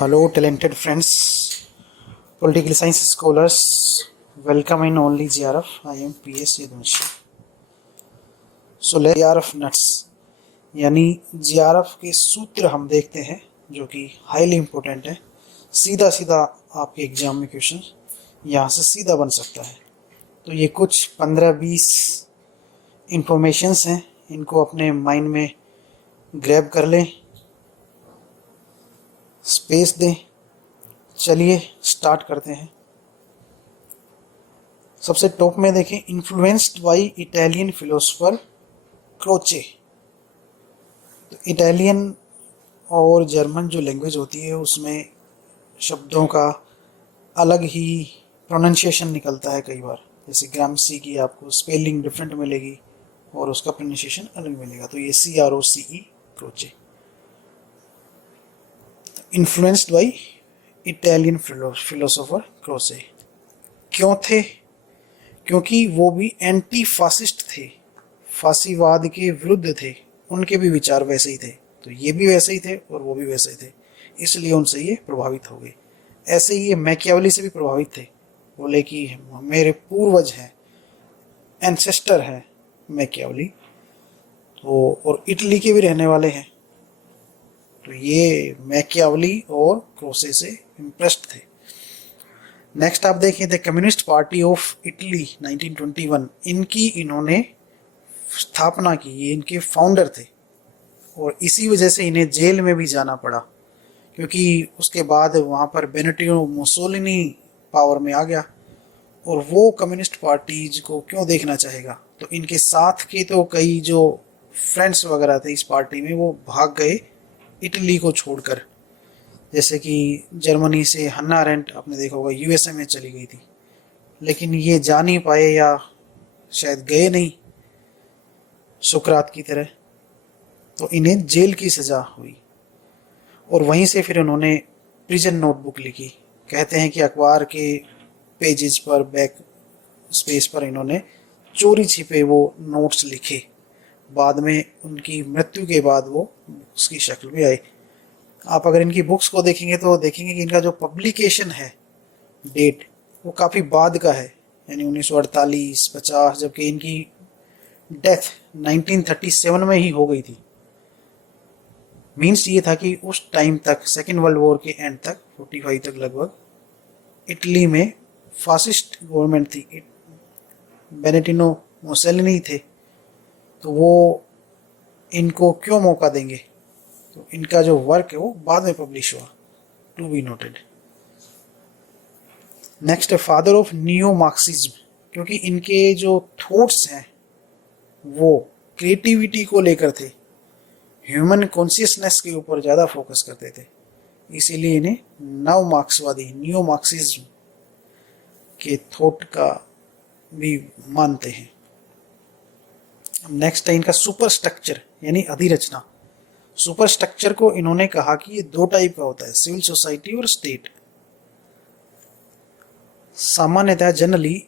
Hello, talented friends, political science scholars. Welcome in only GRF. I am PS Yadunshi. So let GRF nuts यानी GRF के सूत्र हम देखते हैं जो कि हाईली इम्पोर्टेंट है। सीधा सीधा आपके एग्जाम में क्वेश्चन यहाँ से सीधा बन सकता है। तो ये कुछ 15-20 इंफॉर्मेशंस हैं, इनको अपने माइंड में ग्रैब कर लें, स्पेस दें। चलिए स्टार्ट करते हैं। सबसे टॉप में देखें, influenced by Italian philosopher Croce. तो इटालियन और जर्मन जो लैंग्वेज होती है उसमें शब्दों का अलग ही प्रोनाउंसिएशन निकलता है कई बार। जैसे ग्रामसी की आपको स्पेलिंग डिफरेंट मिलेगी और उसका प्रोनाउंसिएशन अलग मिलेगा। तो ये CROCE Croce. Influenced by Italian philosopher Croce. क्यों थे? क्योंकि वो भी एंटी फासिस्ट थे, फासीवाद के विरुद्ध थे। उनके भी विचार वैसे ही थे, तो ये भी वैसे ही थे और वो भी वैसे ही थे, इसलिए उनसे ये प्रभावित हो गए। ऐसे ही ये मैकियावेली से भी प्रभावित थे। बोले कि मेरे पूर्वज हैं, एंसेस्टर हैं मैकियावेली, तो और इटली के भी रहने वाले हैं। तो ये मैकियावेली और क्रोसे से इम्प्रेस्ड थे। नेक्स्ट आप देखें, the communist party of Italy 1921। इनकी इन्होंने स्थापना की, ये इनके फाउंडर थे और इसी वजह से इन्हें जेल में भी जाना पड़ा, क्योंकि उसके बाद वहाँ पर बेनिटो मुसोलिनी पावर में आ गया और वो कम्युनिस्ट पार्टीज को क्यों देखना चाहेगा। तो इनके साथ के तो कई जो फ्रेंड्स वगैरह थे इस पार्टी में, वो भाग गए इटली को छोड़कर। जैसे कि जर्मनी से हन्ना अरेंट आपने देखा होगा USA में चली गई थी, लेकिन ये जा नहीं पाए या शायद गए नहीं सुकरात की तरह, तो इन्हें जेल की सज़ा हुई। और वहीं से फिर उन्होंने प्रिजन नोटबुक लिखी। कहते हैं कि अखबार के पेजेस पर, बैक स्पेस पर इन्होंने चोरी छिपे वो नोट्स लिखे। बाद में उनकी मृत्यु के बाद वो उसकी शक्ल भी आई। आप अगर इनकी बुक्स को देखेंगे तो देखेंगे कि इनका जो पब्लिकेशन है डेट वो काफ़ी बाद का है, यानी 1948-50, जबकि इनकी डेथ 1937 में ही हो गई थी। मीन्स ये था कि उस टाइम तक, सेकेंड वर्ल्ड वॉर के एंड तक, 45 तक लगभग, इटली में फासिस्ट गवर्नमेंट थी, बेनिटो मुसोलिनी थे। तो वो इनको क्यों मौका देंगे? तो इनका जो वर्क है वो बाद में पब्लिश हुआ, टू बी नोटेड। नेक्स्ट है फादर ऑफ नियो मार्क्सिज्म, क्योंकि इनके जो थॉट्स हैं वो क्रिएटिविटी को लेकर थे, ह्यूमन कॉन्शियसनेस के ऊपर ज़्यादा फोकस करते थे, इसीलिए इन्हें नव मार्क्सवादी, नियो मार्क्सिज्म के थॉट का भी मानते हैं। नेक्स्ट है इनका सुपर स्ट्रक्चर यानी अधिरचना। सुपर स्ट्रक्चर को इन्होंने कहा कि ये दो टाइप का होता है, सिविल सोसाइटी और स्टेट। सामान्यतः जनरली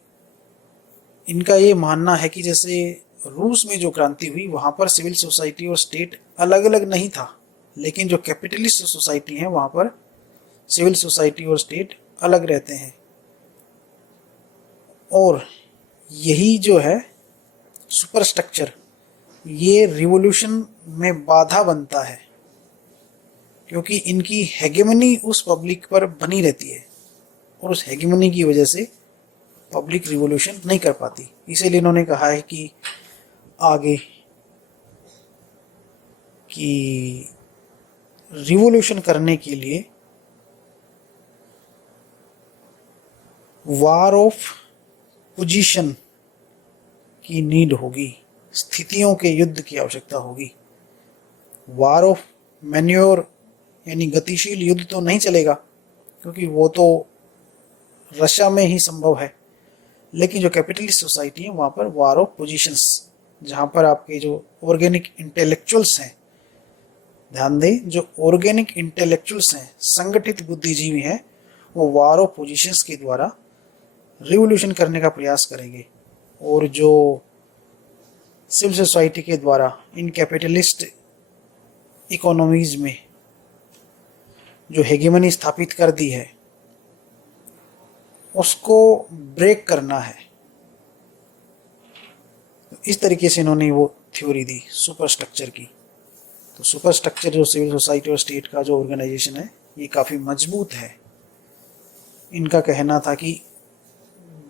इनका ये मानना है कि जैसे रूस में जो क्रांति हुई वहाँ पर सिविल सोसाइटी और स्टेट अलग अलग नहीं था, लेकिन जो कैपिटलिस्ट सोसाइटी है वहाँ पर सिविल सोसाइटी और स्टेट अलग रहते हैं। और यही जो है सुपर स्ट्रक्चर, ये रिवॉल्यूशन में बाधा बनता है, क्योंकि इनकी हेगेमनी उस पब्लिक पर बनी रहती है और उस हेगेमनी की वजह से पब्लिक रिवॉल्यूशन नहीं कर पाती। इसीलिए इन्होंने कहा है कि आगे कि रिवॉल्यूशन करने के लिए वार ऑफ पोजीशन की नीड होगी, स्थितियों के युद्ध की आवश्यकता होगी। वार ऑफ मैन्योर यानी गतिशील युद्ध तो नहीं चलेगा, क्योंकि वो तो रशिया में ही संभव है। लेकिन जो कैपिटलिस्ट सोसाइटी है वहाँ पर वार ऑफ पोजीशंस, जहाँ पर आपके जो ऑर्गेनिक इंटेलेक्चुअल्स हैं, ध्यान दें, जो ऑर्गेनिक इंटेलेक्चुअल्स हैं, संगठित बुद्धिजीवी हैं, वो वार ऑफ पोजीशंस के द्वारा रिवॉल्यूशन करने का प्रयास करेंगे। और जो सिविल सोसाइटी के द्वारा इन कैपिटलिस्ट इकोनॉमीज में जो हेगेमनी स्थापित कर दी है उसको ब्रेक करना है। इस तरीके से इन्होंने वो थ्योरी दी सुपर स्ट्रक्चर की। तो सुपर स्ट्रक्चर जो सिविल सोसाइटी और स्टेट का जो ऑर्गेनाइजेशन है ये काफ़ी मजबूत है। इनका कहना था कि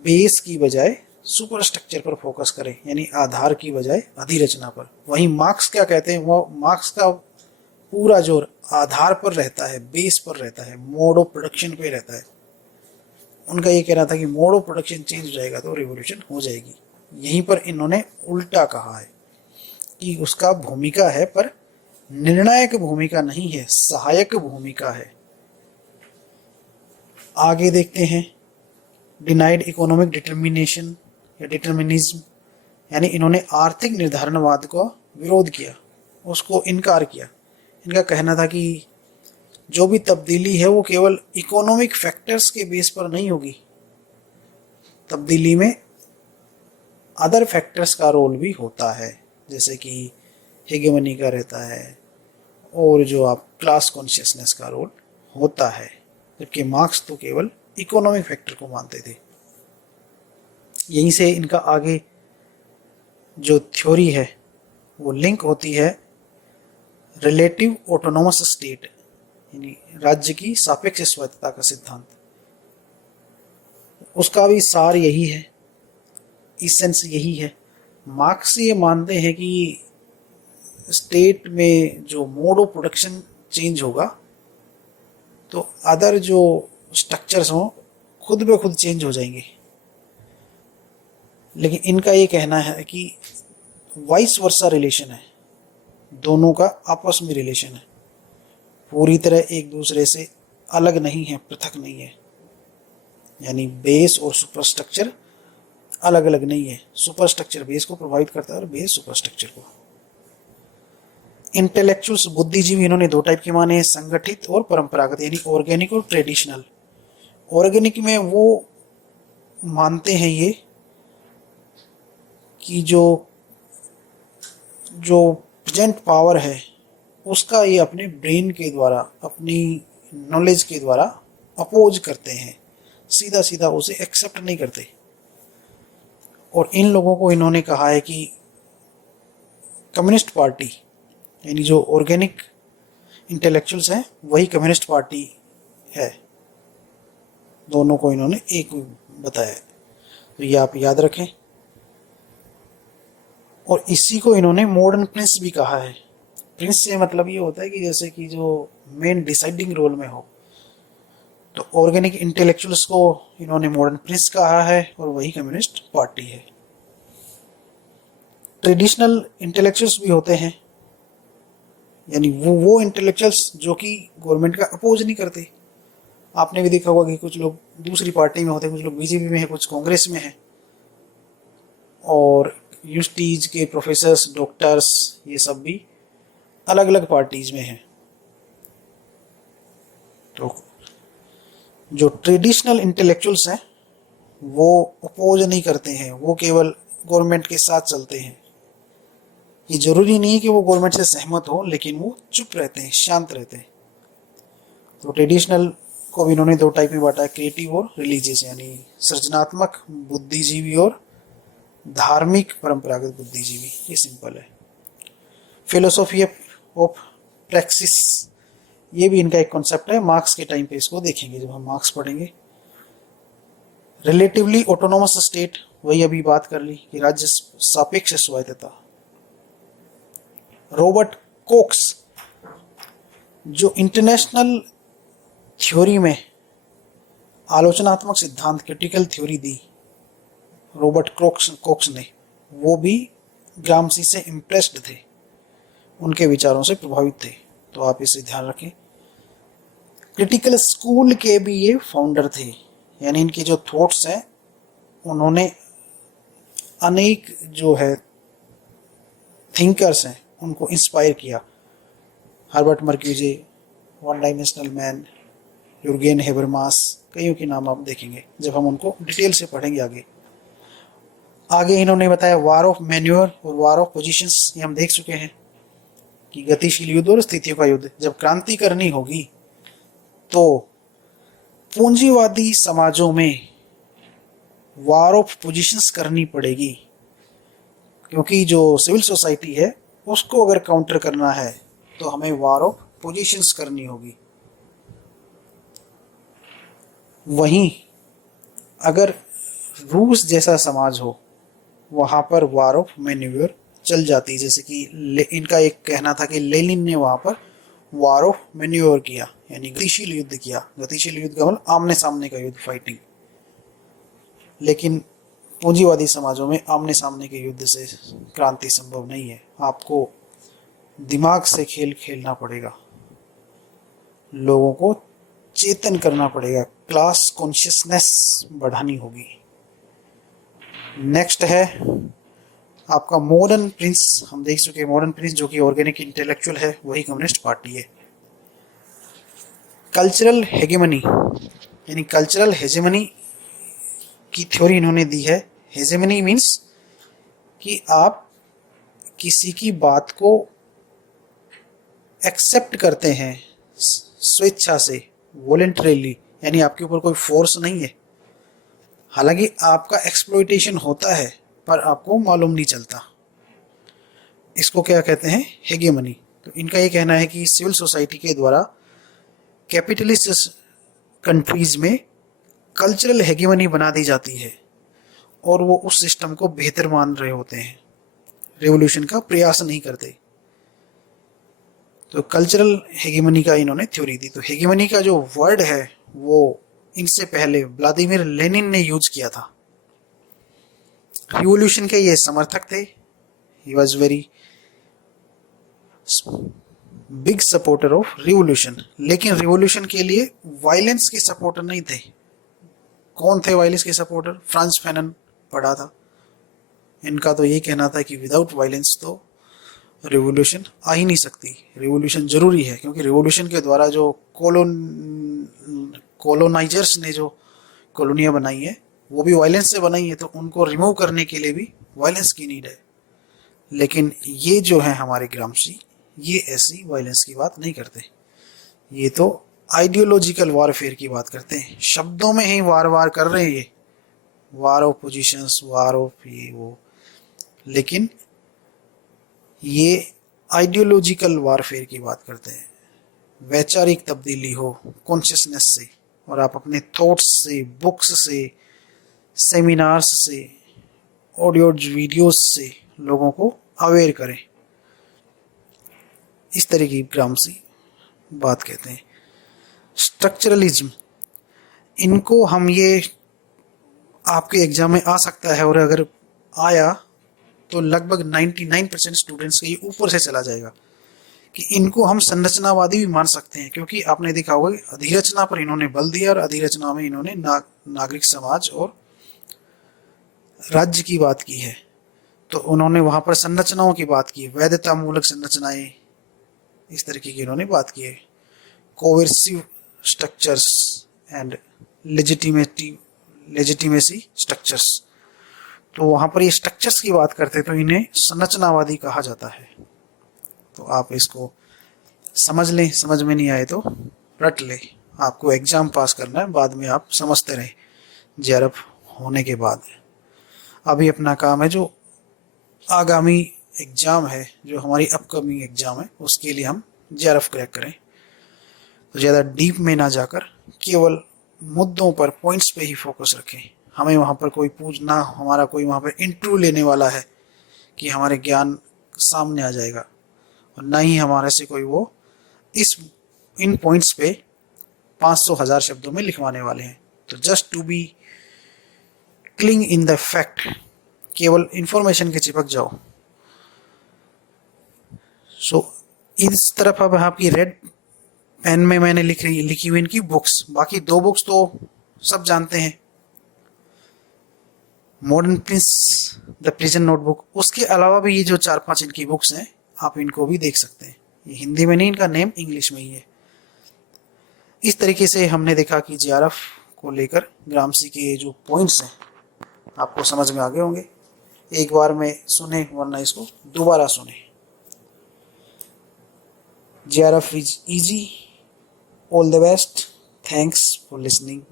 बेस की बजाय सुपर स्ट्रक्चर पर फोकस करें, यानी आधार की बजाय अधिरचना पर। वहीं मार्क्स क्या कहते हैं, वो मार्क्स का पूरा जोर आधार पर रहता है, बेस पर रहता है, मोड ऑफ प्रोडक्शन पे रहता है। उनका ये कहना था कि मोड ऑफ प्रोडक्शन चेंज हो जाएगा तो रिवॉल्यूशन हो जाएगी। यहीं पर इन्होंने उल्टा कहा है कि उसका भूमिका है पर निर्णायक भूमिका नहीं है, सहायक भूमिका है। आगे देखते हैं, डिनाइड इकोनॉमिक डिटर्मिनेशन या डिटर्मिनिज्म, यानी इन्होंने आर्थिक निर्धारणवाद का विरोध किया, उसको इनकार किया। इनका कहना था कि जो भी तब्दीली है वो केवल इकोनॉमिक फैक्टर्स के बेस पर नहीं होगी, तब्दीली में अदर फैक्टर्स का रोल भी होता है, जैसे कि हेगेमनी का रहता है और जो आप क्लास कॉन्शियसनेस का रोल होता है। जबकि मार्क्स तो केवल इकोनॉमिक फैक्टर को मानते थे। यहीं से इनका आगे जो थ्योरी है वो लिंक होती है रिलेटिव ऑटोनोमस स्टेट, यानी राज्य की सापेक्ष स्वायत्तता का सिद्धांत। उसका भी सार यही है, इसेंस यही है। मार्क्स ये मानते हैं कि स्टेट में जो मोड ऑफ प्रोडक्शन चेंज होगा तो अदर जो स्ट्रक्चर्स हों खुद ब खुद चेंज हो जाएंगे। लेकिन इनका ये कहना है कि वाइस वर्सा रिलेशन है, दोनों का आपस में रिलेशन है, पूरी तरह एक दूसरे से अलग नहीं है, पृथक नहीं है। यानी बेस और सुपर स्ट्रक्चर अलग अलग नहीं है, सुपर स्ट्रक्चर बेस को प्रभावित करता है और बेस सुपर स्ट्रक्चर को। इंटेलेक्चुअल्स बुद्धिजीवी इन्होंने दो टाइप के माने हैं, संगठित और परंपरागत, यानी ऑर्गेनिक और ट्रेडिशनल। ऑर्गेनिक में वो मानते हैं ये कि जो प्रेजेंट पावर है उसका ये अपने ब्रेन के द्वारा, अपनी नॉलेज के द्वारा अपोज करते हैं, सीधा सीधा उसे एक्सेप्ट नहीं करते। और इन लोगों को इन्होंने कहा है कि कम्युनिस्ट पार्टी, यानी जो ऑर्गेनिक इंटेलेक्चुअल्स हैं वही कम्युनिस्ट पार्टी है। दोनों को इन्होंने एक बताया, तो ये आप याद रखें। और इसी को इन्होंने मॉडर्न प्रिंस भी कहा है। प्रिंस से मतलब ये होता है कि जैसे कि जो मेन डिसाइडिंग रोल में हो। तो ऑर्गेनिक इंटेलेक्चुअल्स को इन्होंने मॉडर्न प्रिंस कहा है और वही कम्युनिस्ट पार्टी है। ट्रेडिशनल इंटेलेक्चुअल्स भी होते हैं, यानी वो इंटेलेक्चुअल्स जो कि गवर्नमेंट का अपोज नहीं करते। आपने भी देखा होगा कि कुछ लोग दूसरी पार्टी में होते हैं, कुछ लोग बीजेपी में हैं, कुछ कांग्रेस में हैं, और यूनिवर्सिटीज के प्रोफेसर्स, डॉक्टर्स, ये सब भी अलग अलग पार्टीज में हैं। तो जो ट्रेडिशनल इंटेलेक्चुअल्स हैं वो अपोज नहीं करते हैं, वो केवल गवर्नमेंट के साथ चलते हैं। ये जरूरी नहीं है कि वो गवर्नमेंट से सहमत हो, लेकिन वो चुप रहते हैं, शांत रहते हैं। तो ट्रेडिशनल को भी इन्होंने दो टाइप में बांटा है, क्रिएटिव और रिलीजियस, यानी सृजनात्मक बुद्धिजीवी और धार्मिक परंपरागत बुद्धिजीवी। ये सिंपल है। फिलोसॉफी ऑफ प्रैक्सिस, ये भी इनका एक कॉन्सेप्ट है। मार्क्स के टाइम पे इसको देखेंगे जब हम मार्क्स पढ़ेंगे। रिलेटिवली ऑटोनोमस स्टेट, वही अभी बात कर ली कि राज्य सापेक्ष स्वायत्तता। रॉबर्ट कोक्स, जो इंटरनेशनल थ्योरी में आलोचनात्मक सिद्धांत, क्रिटिकल थ्योरी दी रॉबर्ट कोक्स ने, वो भी ग्रामसी से इम्प्रेस्ड थे, उनके विचारों से प्रभावित थे। तो आप इसे ध्यान रखें। क्रिटिकल स्कूल के भी ये फाउंडर थे, यानी इनके जो थॉट्स हैं उन्होंने अनेक जो है थिंकर्स हैं उनको इंस्पायर किया। Herbert Marcuse, one dimensional man, Jurgen Habermas, कईयों के नाम आप देखेंगे जब हम उनको डिटेल से पढ़ेंगे आगे इन्होंने बताया वार ऑफ मैन्योर और वार ऑफ पोजीशंस, ये हम देख चुके हैं कि गतिशील युद्ध और स्थितियों का युद्ध। जब क्रांति करनी होगी तो पूंजीवादी समाजों में वार ऑफ पोजीशंस करनी पड़ेगी, क्योंकि जो सिविल सोसाइटी है उसको अगर काउंटर करना है तो हमें वार ऑफ पोजीशंस करनी होगी। वहीं अगर रूस जैसा समाज हो वहाँ पर वार ऑफ मैन्यूवर चल जाती, जैसे कि इनका एक कहना था कि लेनिन ने वहाँ पर वार ऑफ मैन्यूवर किया, यानी गतिशील युद्ध किया। गतिशील युद्ध का मतलब आमने सामने का युद्ध, फाइटिंग। लेकिन पूंजीवादी समाजों में आमने सामने के युद्ध से क्रांति संभव नहीं है। आपको दिमाग से खेल खेलना पड़ेगा, लोगों को चेतन करना पड़ेगा, क्लास कॉन्शियसनेस बढ़ानी होगी। नेक्स्ट है आपका मॉडर्न प्रिंस। हम देख चुके मॉडर्न प्रिंस जो कि ऑर्गेनिक इंटेलेक्चुअल है, वही कम्युनिस्ट पार्टी है। कल्चरल हेगेमनी, यानी कल्चरल हेजेमनी की थ्योरी इन्होंने दी है। हेजेमनी मीन्स कि आप किसी की बात को एक्सेप्ट करते हैं स्वेच्छा से, वॉलंटरीली, यानी आपके ऊपर कोई फोर्स नहीं है। हालांकि आपका एक्सप्लॉइटेशन होता है पर आपको मालूम नहीं चलता। इसको क्या कहते हैं? हेगेमनी। तो इनका ये कहना है कि सिविल सोसाइटी के द्वारा कैपिटलिस्ट कंट्रीज में कल्चरल हेगेमनी बना दी जाती है और वो उस सिस्टम को बेहतर मान रहे होते हैं, रेवोल्यूशन का प्रयास नहीं करते। तो कल्चरल हेगेमनी का इन्होंने थ्योरी दी। तो हेगेमनी का जो वर्ड है वो इनसे पहले व्लादिमीर लेनिन ने यूज किया था। रिवॉल्यूशन के ये समर्थक थे। He was very big supporter of revolution, लेकिन रिवॉल्यूशन के लिए वायलेंस के सपोर्टर नहीं थे। कौन थे वायलेंस के सपोर्टर? फ्रांस फैनन पढ़ा था। इनका तो ये कहना था कि विदाउट वायलेंस तो रिवॉल्यूशन आ ही नहीं सकती। रिवॉल्यूशन जरूरी है, क्योंकि रिवॉल्यूशन के द्वारा जो कॉलोनाइजर्स ने जो कॉलोनियाँ बनाई है वो भी वायलेंस से बनाई है, तो उनको रिमूव करने के लिए भी वायलेंस की नीड है। लेकिन ये जो है हमारे ग्रामसी, ये ऐसी वायलेंस की बात नहीं करते। ये तो आइडियोलॉजिकल वारफेयर की बात करते हैं। शब्दों में ही वार कर रहे हैं, ये war of positions, war of ये वो, लेकिन ये आइडियोलॉजिकल वारफेयर की बात करते हैं। वैचारिक तब्दीली हो कॉन्शियसनेस से, और आप अपने थॉट्स से, बुक्स से, सेमिनार्स से, ऑडियो वीडियोस से लोगों को अवेयर करें। इस तरह की ग्रामसी बात कहते हैं। स्ट्रक्चरलिज्म, इनको हम ये आपके एग्जाम में आ सकता है, और अगर आया तो लगभग 99% स्टूडेंट्स के ये ऊपर से चला जाएगा कि इनको हम संरचनावादी भी मान सकते हैं, क्योंकि आपने देखा होगा कि अधिरचना पर इन्होंने बल दिया और अधिरचना में इन्होंने नागरिक समाज और राज्य की बात की है। तो उन्होंने वहां पर संरचनाओं की बात की, वैधता मूलक संरचनाएं, इस तरीके की इन्होंने बात की है। Coercive structures and legitimacy structures, तो वहां पर ये स्ट्रक्चर्स की बात करते हैं, तो इन्हें संरचनावादी कहा जाता है। तो आप इसको समझ लें, समझ में नहीं आए तो रट ले। आपको एग्जाम पास करना है, बाद में आप समझते रहे जेआरएफ होने के बाद। अभी अपना काम है जो आगामी एग्जाम है, जो हमारी अपकमिंग एग्जाम है, उसके लिए हम जेआरएफ क्रैक करें। तो ज़्यादा डीप में ना जाकर केवल मुद्दों पर, पॉइंट्स पे ही फोकस रखें। हमें वहाँ पर कोई पूछना, हमारा कोई वहाँ पर इंटरव्यू लेने वाला है कि हमारे ज्ञान सामने आ जाएगा, और ना ही हमारे से कोई वो इन पॉइंट्स पे 500,000 शब्दों में लिखवाने वाले हैं। तो just to be cling in the fact, केवल इंफॉर्मेशन के चिपक जाओ। सो इस तरफ अब आपकी रेड पेन में मैंने लिखी हुई इनकी बुक्स, बाकी 2 बुक्स तो सब जानते हैं, modern Prince, the prison notebook. उसके अलावा भी ये जो 4-5 इनकी बुक्स हैं, आप इनको भी देख सकते हैं। ये हिंदी में नहीं, इनका नेम इंग्लिश में ही है। इस तरीके से हमने देखा कि जेआरएफ को लेकर ग्रामसी के जो पॉइंट्स हैं आपको समझ में आ गए होंगे। एक बार में सुने, वरना इसको दोबारा सुने। JRF is easy, all the best. Thanks for listening.